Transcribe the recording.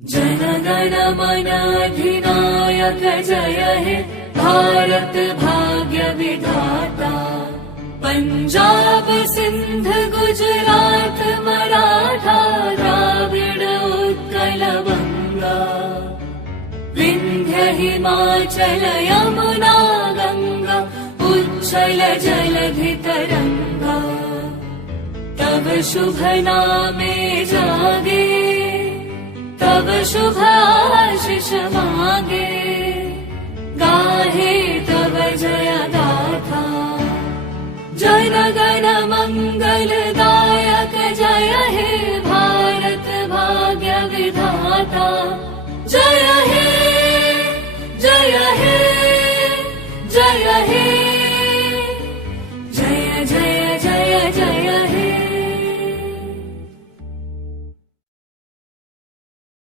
जन गण मन अधिनायक जय हे भारत भाग्य विधाता। पंजाब सिंध गुजरात मराठा द्राविड उत्कल बंगा। विंध्य हिमाचल यमुना गंगा उच्छल जलधि तरंगा। तब शुभ नामे जागे तब शुभ आशीष मांगे। गाहे तब जय गाथा जन गण मंगलदायक जय हे भारत भाग्य विधाता। जय हे जय हे